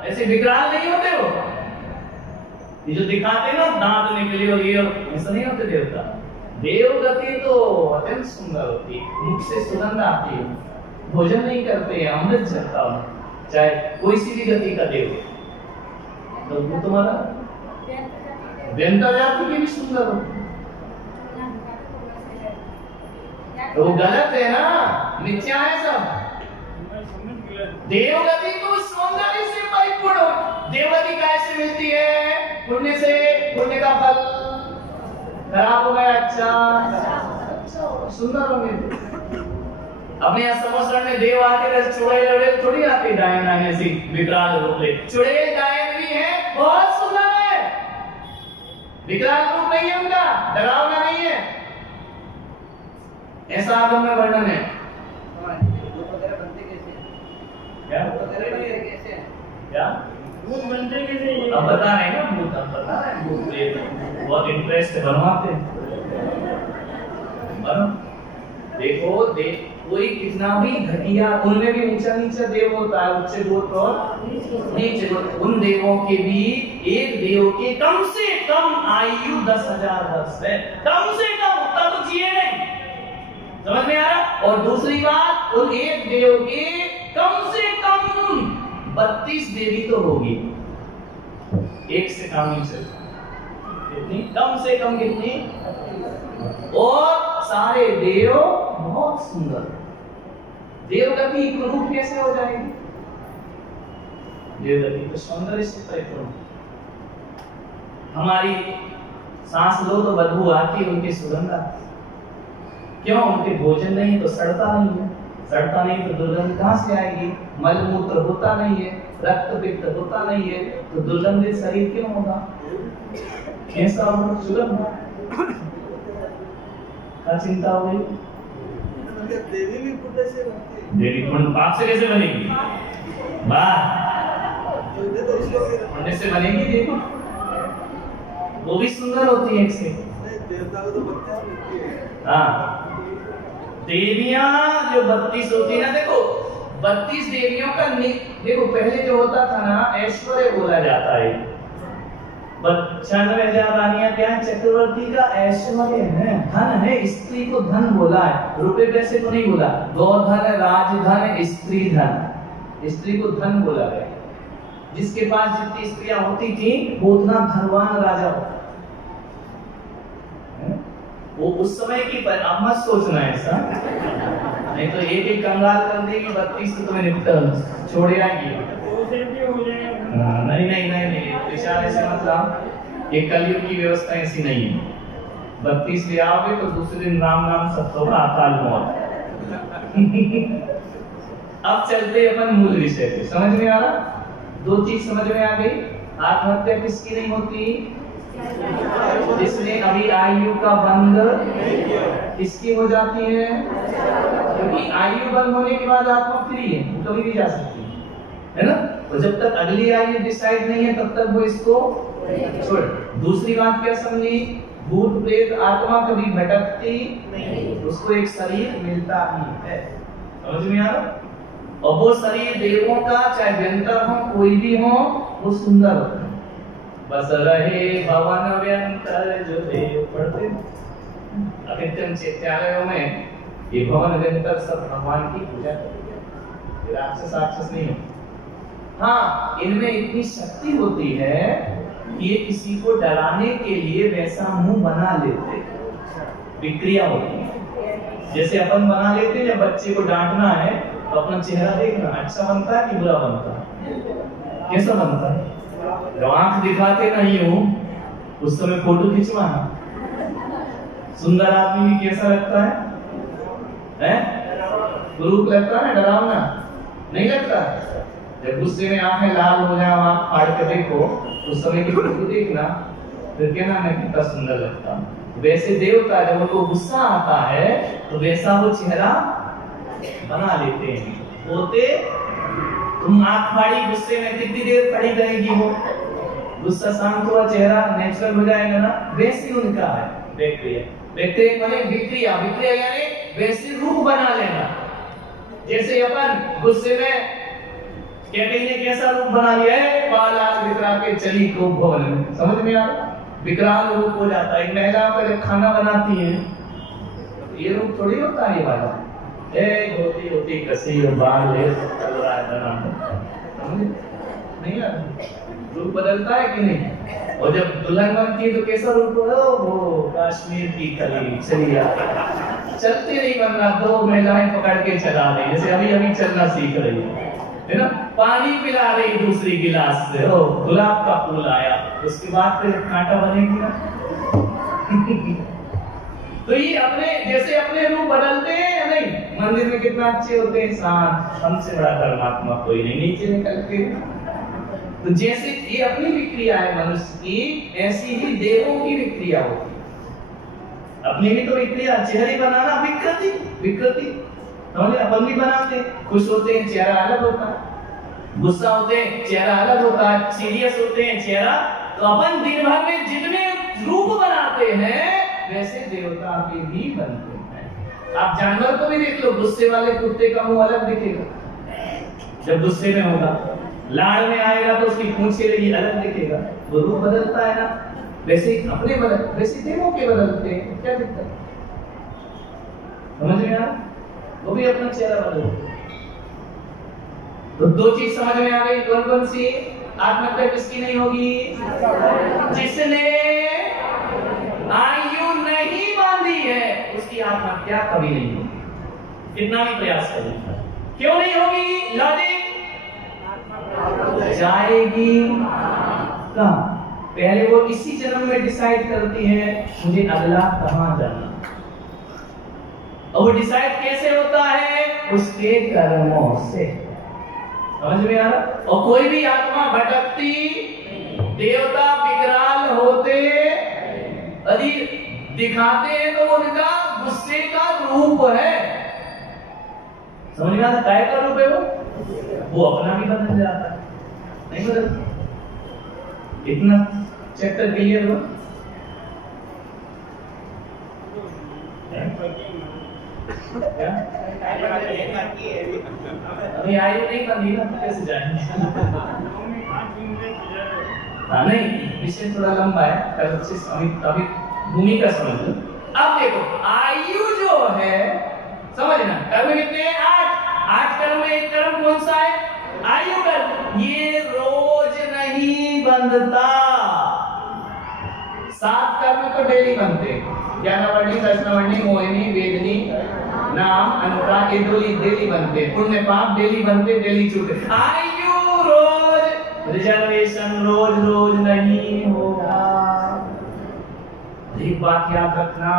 ऐसे विकराल नहीं होते वो। ये जो दिखाते ना दांत निकले और ये, ऐसा नहीं होते देवता। देवगति तो अत्यंत सुंदर होती है, मुख से सुगंध आती है, भोजन नहीं करते हैं, अमृत झरता हो, चाहे कोई सी भी गति का देव। तो वो तुम्हारा व्यंता जाति की भी सुंदर हो, तो वो गलत है ना, मिथ्या है सब। देवगति तो सौंदर्य से परिपूर्ण हो। देवगति कैसे मिलती है? पुण्य से, पुण्य का फल खराब हो गया, अच्छा सुंदर होंगे। अपने यहाँ समोसर में देव आते रहे, चुड़ैल वड़ैल थोड़ी आती, डायन डायन ऐसी विकराल रूप ले। चुड़ैल डायन भी है, बहुत सुंदर है, विकराल रूप नहीं है उनका, डरावना नहीं है, ऐसा आगम में वर्णन है। भूत वगैरह बनते कैसे? क्या भूत वगैरह बनते कैसे हैं? क्या भूत बनते कैसे? ये अब बता रहे हैं ना, भूत अब बता रहे हैं, भूत प्रेत बहुत इंटरेस्ट है, बनवाते हैं। बनो देखो, देख कोई कितना भी घटिया, उनमें भी ऊंचा नीचा देव होता है, उच्च गोत्र और नीच गोत्र। उन देवों के भी एक देव के कम से कम आयु 10,000 वर्ष है, कम से कम, उतना तो जिए नहीं। समझ में आ रहा? और दूसरी बात, उन एक देव के कम से कम 32 देवी तो होगी, एक से कम नहीं चलता। कितनी? कम से कम कितनी? और सारे देव बहुत सुंदर। देवगति रूप कैसे हो जाएगी? देवगति तो सौंदर्य से परिपूर्ण। हमारी सांस लो तो बदबू आती है, उनकी सुगंध आती है। क्यों? उनके भोजन नहीं तो सड़ता नहीं है, सड़ता नहीं तो दुर्गंध कहां से आएगी? मल मूत्र होता नहीं है, रक्त पित्त होता नहीं है, तो दुर्गंधित शरीर क्यों होगा? कैसा होगा? सुगंध का चिंता हो गई। देवी भी पुण्य से बनती है। देवी पुण्य पाप से कैसे बनेगी? वाह, तो इसलिए पुण्य से बनेगी देवी, वो भी सुंदर होती है एक से। देवता को तो 32 मिलती है। हाँ, देवियां जो 32 होती है ना, देखो 32 देवियों का देखो पहले जो होता था ना, ऐश्वर्य बोला जाता है। 96,000 रानियां क्या है? चक्रवर्ती का ऐश्वर्य है, धन है, स्त्री को धन बोला है, रुपए पैसे को नहीं बोला। गौधन, राजधन, स्त्री धन, स्त्री को धन बोला गया। जिसके पास जितनी स्त्रियां होती थी वो उतना धनवान राजा होता। वो उस समय की अब मत सोचना ऐसा, नहीं तो एक एक कंगाल कर देगी, 32 तो तुम्हें निपट छोड़ आएगी। नहीं नहीं नहीं नहीं, विचार ऐसे मतलब, ये कलयुग की व्यवस्था ऐसी नहीं है। 32 ले आओगे तो दूसरे दिन राम नाम सत्य का अकाल मौत। अब चलते अपन मूल विषय पे। समझ में आ रहा? 2 चीज समझ में आ गई। आत्महत्या किसकी नहीं होती? जिसने अभी आयु का बंध किसकी हो जाती है? क्योंकि आयु बंद होने के बाद आत्मा फ्री है, वो कभी भी जा सकती है ना। और जब तक अगली आयु डिसाइड नहीं है तब तक वो इसको छोड़। दूसरी बात क्या समझी, भूत प्रेत आत्मा कभी भटकती नहीं, उसको एक शरीर मिलता ही है। समझ में आ रहा? और वो शरीर देवों का, चाहे व्यंतर हो कोई भी हो, वो सुंदर होता है। बस रहे भवन व्यंतर जो देव पढ़ते अकिंचन चैत्यालयों में, ये भवन व्यंतर सब भगवान की पूजा करते, राक्षस राक्षस नहीं हो। हाँ, इनमें इतनी शक्ति होती है कि ये किसी को डराने के लिए वैसा मुंह बना लेते, विक्रिया होती है। जैसे अपन बना लेते हैं, जब बच्चे को डांटना है तो अपना चेहरा देखना अच्छा बनता है कि बुरा बनता है, कैसा बनता है। जब आंख दिखाते नहीं हो उस समय फोटो खिंचवाना, सुंदर आदमी भी कैसा लगता है? रूप लगता है, डरावना नहीं लगता। जब गुस्से में आंखें लाल हो जाए, आंख फाड़ के देखो, उस समय की फोटो देखना, फिर कहना मैं कितना सुंदर लगता हूं। वैसे देवता जब उनको गुस्सा आता है तो वैसा वो चेहरा बना लेते हैं। होते तुम आंख फाड़ी गुस्से में, कितनी देर खड़ी रहेगी वो? गुस्सा शांत हुआ, चेहरा नेचुरल हो जाएगा ना। वैसे उनका है बैक्टीरिया। बैक्टीरिया माने विक्रिया, विक्रिया यानी वैसे रूप बना लेना। जैसे अपन गुस्से में कहते हैं कैसा रूप बना लिया है, बाल आग विकरा के चली को भवन में। समझ में आ रहा? विकराल रूप हो जाता है। महिला पहले खाना बनाती है, ये रूप थोड़ी होता है ये वाला। धोती होती कसी और बाल ले चल रहा है, नहीं आता, रूप बदलता है कि नहीं। और जब दुल्हन बनती है तो कैसा रूप हो, वो काश्मीर की कली चली आती, चलते नहीं बन रहा, दो महिलाएं पकड़ के चला रही, जैसे अभी अभी चलना सीख रही है ना। पानी पिला रही दूसरी गिलास से, ओ गुलाब का फूल आया, उसके बाद फिर कांटा बनेगी ना। तो ये अपने जैसे अपने रूप बदलते हैं या नहीं। मंदिर में कितना अच्छे होते हैं, शांत, हमसे बड़ा धर्मात्मा कोई नहीं, नीचे निकलते। तो जैसे ये अपनी विक्रिया है मनुष्य की, ऐसी ही देवों की विक्रिया होती है। अपनी भी तो विक्रिया, चेहरे बनाना विकृति, विकृति समझे। अपन भी बनाते, खुश होते हैं चेहरा अलग होता है, गुस्सा होते हैं चेहरा अलग होता है, सीरियस होते हैं चेहरा। तो अपन दिन भर में जितने रूप बनाते हैं वैसे देवता के भी बनते हैं। आप जानवर को भी देख लो, गुस्से वाले कुत्ते का मुंह अलग दिखेगा जब गुस्से में होगा, लाड़ में आएगा तो उसकी पूंछ रहेगी अलग दिखेगा, वो रूप बदलता है ना। वैसे अपने बदल, वैसे देवों के बदलते हैं, क्या दिक्कत? समझ में आ? वो भी अपना चेहरा बदलते। तो दो चीज समझ में आ गई, कौन कौन सी? आत्महत्या किसकी नहीं होगी? जिसने आयु नहीं बांधी है उसकी आत्महत्या कभी नहीं होगी, कितना भी प्रयास करें। क्यों नहीं होगी? लॉजिक, जाएगी कहां? पहले वो इसी जन्म में डिसाइड करती है मुझे अगला कहां जाना। और वो डिसाइड कैसे होता है? उसके कर्मों से। समझ में आ रहा? और कोई भी आत्मा भटकती, देवता विकराल होते यदि दिखाते हैं तो उनका गुस्से का रूप है। समझ में आता? काय का रूप है वो अपना भी बदल जाता है, नहीं बदलता। इतना चैप्टर क्लियर हुआ? अभी आयु नहीं बनी ना, कैसे जाएंगे? हाँ नहीं, विषय थोड़ा लंबा है, कल अभी भूमिका समझ लो। अब देखो आयु जो है, समझना कर्म कितने हैं? 8 कर्म में एक कर्म कौन सा है? आयु कर्म। ये रोज नहीं बनता। 7 कर्म तो डेली बनते, ज्ञानवर्णी, दशनावर्णी, मोहिनी, वेदनी, नाम, अनुता, ये डेली बनते। पुण्य पाप डेली बनते, डेली छूटते। आयु रोज, रिजर्वेशन रोज रोज नहीं होगा। एक बात याद रखना,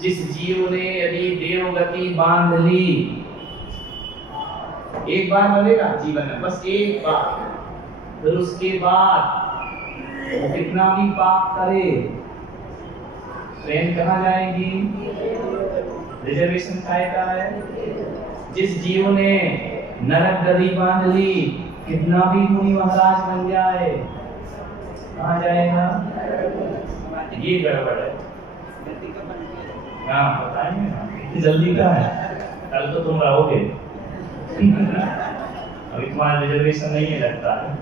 जिस जीव ने यदि देवगति बांध ली, एक बार बनेगा जीवन में, बस एक बार, फिर उसके बाद वो कितना भी पाप करे ट्रेन कहाँ जाएगी? रिजर्वेशन का है। जिस जीव ने नरक गदी बांध ली, कितना भी मुनि महाराज बन जाए, कहाँ जाएगा? ये गड़बड़ है। हाँ बताएंगे ना, इतनी जल्दी क्या है, कल तो तुम रहोगे। अभी तुम्हारा रिजर्वेशन नहीं है लगता है,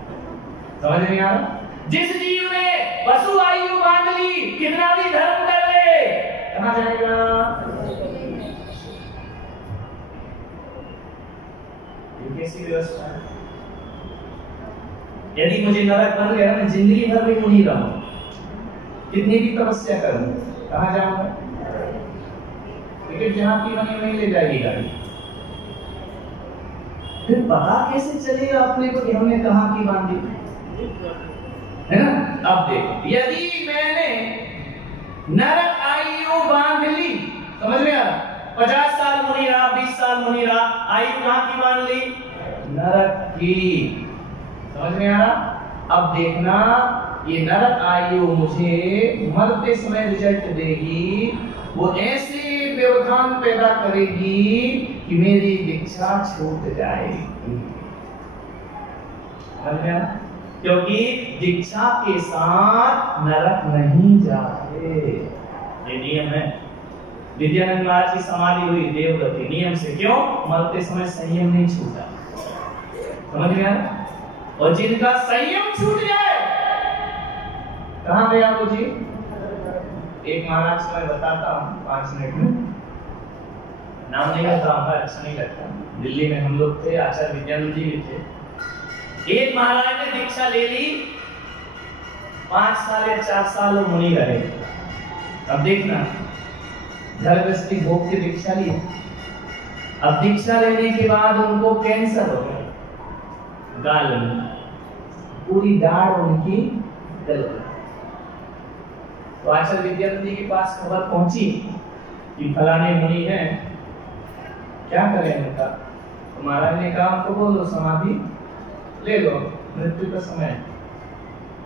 समझ नहीं आ रहा? जिस जीव ने पशु आयु बांध ली, कितना भी धर्म कर ले, कहाँ जाएगा? ये कैसी व्यवस्था है? यदि मुझे नरक बन गया, मैं जिंदगी भर भी मुनि रहूं, कितनी भी तपस्या करूं, कहाँ जाऊंगा? टिकट जहां की बनी वहीं ले जाएगी गाड़ी। फिर पता कैसे चलेगा अपने को कि हमने कहाँ की बांधी, है ना? अब देखो, यदि मैंने नरक आयु बांध ली, समझ में आ रहा? 50 साल मुनि रहा, 20 साल मुनि रहा, आयु कहाँ की बांध ली? नरक की। समझ में आ रहा? अब देखना, ये नरक आयु मुझे मरते समय रिजल्ट देगी, वो ऐसे व्यवधान पैदा करेगी कि मेरी दीक्षा छूट जाएगी। समझ में आ रहा? क्योंकि दीक्षा के साथ नरक नहीं जाते, ये नियम है। विद्यानंद महाराज की समाधि हुई देवगति नियम से, क्यों? मरते समय संयम नहीं छूटा। समझ में आ रहा? और जिनका संयम छूट जाए, कहां गया वो जी? एक महाराज को मैं बताता हूँ 5 मिनट में, नाम नहीं बताऊंगा, अच्छा नहीं लगता। दिल्ली में हम लोग थे, आचार्य विद्यानंद जी भी थे। एक महाराज ने दीक्षा ले ली, 5 साल या 4 साल वो मुनि रहे। अब देखना, घर गृहस्थी भोग के दीक्षा ली। अब दीक्षा लेने के बाद उनको कैंसर हो गया, गाल में पूरी दाढ़ उनकी गल गई। तो आचार्य विद्यानंद जी के पास खबर पहुंची कि फलाने मुनि हैं, क्या करें उनका? तो महाराज ने कहा उनको बोलो समाधि ले लो, मृत्यु का समय।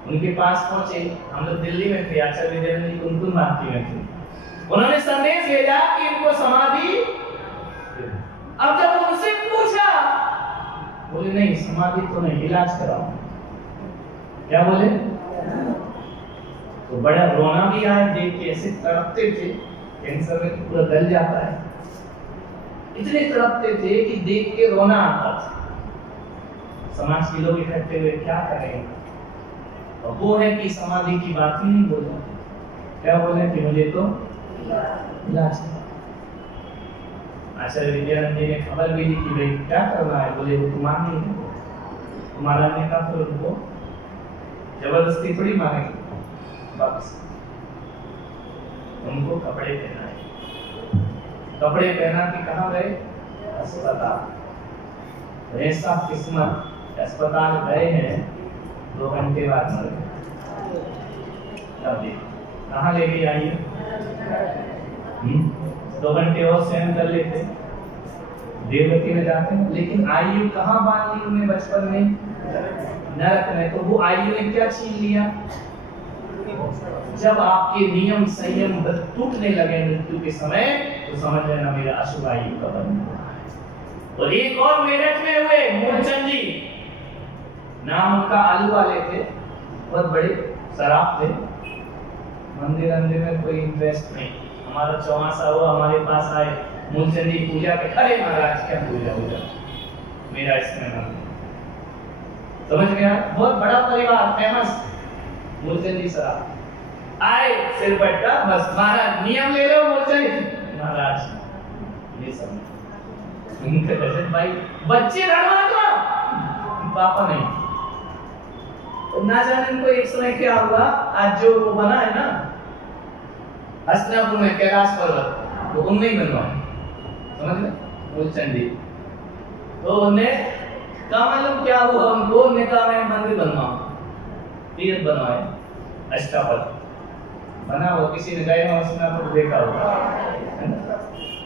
उनके पास पहुंचे, हम लोग दिल्ली में थे, आचार्य विद्यानंद जी कुंकुम भारती में थे। उन्होंने संदेश भेजा कि इनको समाधि। अब जब उनसे पूछा, बोले नहीं समाधि तो नहीं, इलाज कराओ। क्या बोले? तो बड़ा रोना भी आया देख के, ऐसे तड़पते थे, कैंसर में तो पूरा गल जाता है, इतने तड़पते थे कि देख के रोना आता था। समाज के लोग इकट्ठे हुए, क्या करें? और वो है कि समाधि की बात ही नहीं बोला। क्या बोले कि मुझे तो इलाज है। आचार्य विद्यानंद जी ने खबर भी दी कि भाई क्या करना है? बोले वो तो मान नहीं है। तुम्हारा ने कहा फिर उनको जबरदस्ती थोड़ी मानेंगे, वापस उनको कपड़े पहनाए। कपड़े पहना के कहाँ गए? अस्पताल। ऐसा किस्मत, अस्पताल गए हैं, 2 घंटे बाद मर गए। अब देखो कहाँ लेके आइए, 2 घंटे और सहन कर लेते, देवगति में जाते हैं। लेकिन आयु कहाँ बांध ली उन्हें बचपन में? नरक में। तो वो आयु ने क्या छीन लिया? जब आपके नियम संयम टूटने लगे मृत्यु के समय, तो समझ लेना मेरा अशुभ आयु का बंधन। और एक और मेरठ में हुए, मूलचंद जी नाम उनका, आलू वाले थे, बहुत बड़े शराब थे, मंदिर अंदर में कोई इंटरेस्ट नहीं। हमारा चौमासा हुआ, हमारे पास आए, मूलचंद जी पूजा के, अरे महाराज क्या पूजा पूजा, मेरा इसमें मन। समझ में आया? बहुत बड़ा परिवार, फेमस मूलचंद जी शराब आए, सिर पट्टा, बस महाराज नियम ले लो। मूलचंद महाराज ये सब भाई बच्चे धर्मात्मा, पापा नहीं। तो ना जाने इनको एक समय क्या हुआ, आज जो वो बना है ना हस्तिनापुर में कैलाश पर्वत, वो उनने ही बनवाया। समझ में? मूलचंद जी। तो उन्हें कहा मालूम क्या हुआ उनको, उन्हें कहा मैं मंदिर बनवाऊं, तीर्थ बनवाए, अष्टापद बना। वो किसी ने गए हस्तिनापुर देखा होगा,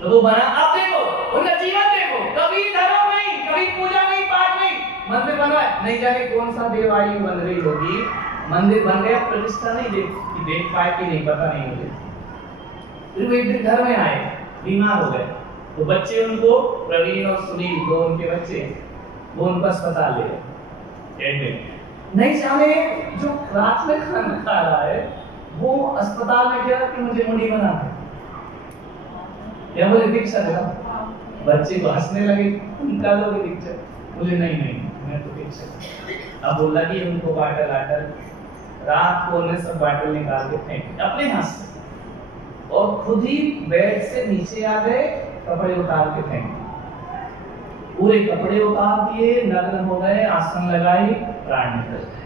तो वो बना। अब देखो उनका जीवन देखो, कभी धर्म नहीं, कभी पूजा नहीं, पाठ नहीं, मंदिर बनवाए। नहीं जाने कौन सा देव आयु बन रही होगी, मंदिर बन गया, प्रतिष्ठा नहीं देख पाए कि नहीं, पता नहीं मुझे। फिर वो एक दिन घर में आए, बीमार हो गए, तो बच्चे उनको, प्रवीण और सुनील दो उनके बच्चे, वो उनको अस्पताल ले गए एडमिट। नहीं जाने जो रात में खाना खा रहा है वो अस्पताल में गया कि मुझे मुड़ी बना दे, या मुझे दीक्षा दे। बच्चे को हंसने लगे, निकालोगे दीक्षा? बोले नहीं नहीं मैं तो दीक्षा। अब बोला कि उनको बाटल आटल, रात को उन्हें सब बाटल निकाल के फेंक अपने हाथ से, और खुद ही बेड से नीचे आ गए, कपड़े उतार के फेंक, पूरे कपड़े उतार दिए, नग्न हो गए, आसन लगाई, प्राण निकल गए।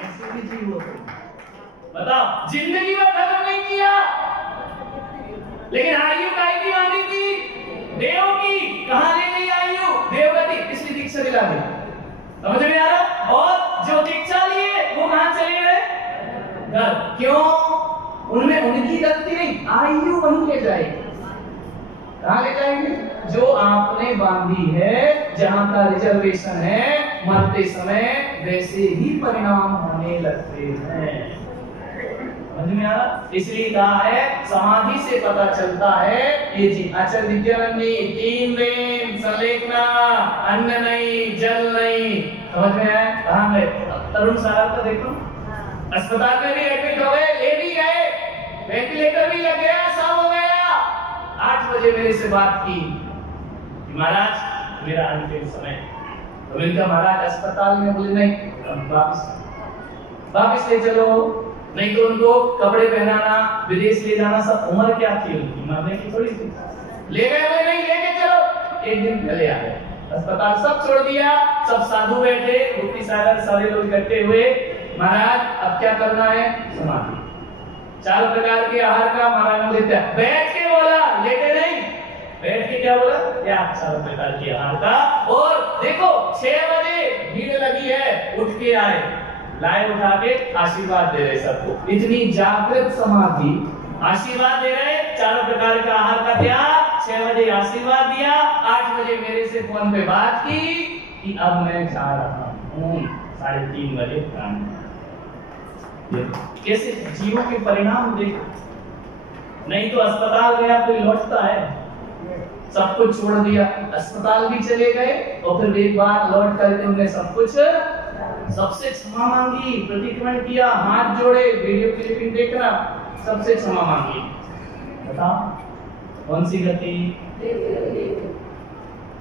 ऐसे भी जीव होते हैं। बताओ, जिंदगी में धर्म नहीं किया, लेकिन आयु काय की मानी थी? देव की। कहां ले गई आयु? देवगति। इसलिए दीक्षा दिला दी। समझ में आ रहा? और जो दीक्षा लिए वो कहां चले गए? घर। क्यों? उनमें उनकी गलती नहीं, आयु वहीं ले जाएगी। कहां ले जाएंगे? जो आपने बांधी है, जहां का रिजर्वेशन है, मरते समय वैसे ही परिणाम होने लगते हैं। समझ में आ रहा? इसलिए कहा है समाधि से पता चलता है ये जी अचल विद्यानंदी, तीन वेद, संलेखना, अन्न नहीं, जल नहीं। समझ में आया? कहां गए? तरुण साहब का देखो, अस्पताल में भी एडमिट हो गए, ले भी गए, वेंटिलेटर भी लग गया, सब हो गया। 8 बजे मेरे से बात की कि महाराज मेरा अंतिम समय। तो मैंने कहा महाराज अस्पताल में? बोले नहीं, वापिस ले चलो, नहीं तो उनको कपड़े पहनाना, विदेश ले जाना, सब उम्र क्या थी उनकी, मरने की थोड़ी थी। ले गए? बोले नहीं, लेके चलो। एक दिन पहले आ गए अस्पताल, सब छोड़ दिया, सब साधु बैठे, मुक्ति सागर सारे लोग इकट्ठे हुए। महाराज अब क्या करना है? समाधि। 4 प्रकार के आहार का महाराज देता है, बैठ के बोला, लेटे नहीं, बैठ के क्या बोला? क्या 4 प्रकार के आहार का। और देखो 6 बजे भीड़ लगी है, उठ के आए, लाए उठा के आशीर्वाद दे रहे सबको। इतनी जागृत समाधि, आशीर्वाद दे रहे, 4 प्रकार का आहार का त्याग, 6 बजे आशीर्वाद दिया, 8 बजे मेरे से फोन पे बात की कि अब मैं जा रहा हूँ, 3:30 बजे प्राण। कैसे जीवों के परिणाम देखो। नहीं तो अस्पताल गया तो लौटता है, सब कुछ छोड़ दिया, अस्पताल भी चले गए, और फिर एक बार लौट करके उन्हें सब कुछ, सबसे क्षमा मांगी, प्रतिक्रमण किया, हाथ जोड़े, वीडियो क्लिपिंग देखना, सबसे क्षमा मांगी। बताओ कौन सी गति?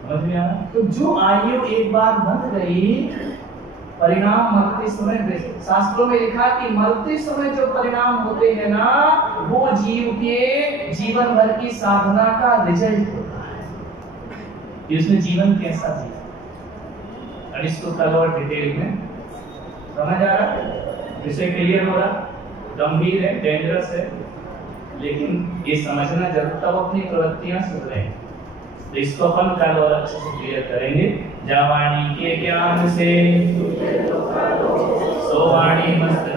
समझ में आया? तो जो आयु एक बार बंध गई, परिणाम मरते समय, शास्त्रों में लिखा कि मरते समय जो परिणाम होते हैं ना, वो जीव के जीवन भर की साधना का रिजल्ट होता है कि उसने जीवन कैसा जिया। और इसको कल और डिटेल में समझ आ रहा है, विषय क्लियर हो रहा, गंभीर है, डेंजरस है, लेकिन ये समझना जरूर, तब अपनी प्रवृत्तियां सुधरें। तो इसको अपन कल और अच्छे से क्लियर करेंगे। जा वाणी के ज्ञान से सो वाणी मस्त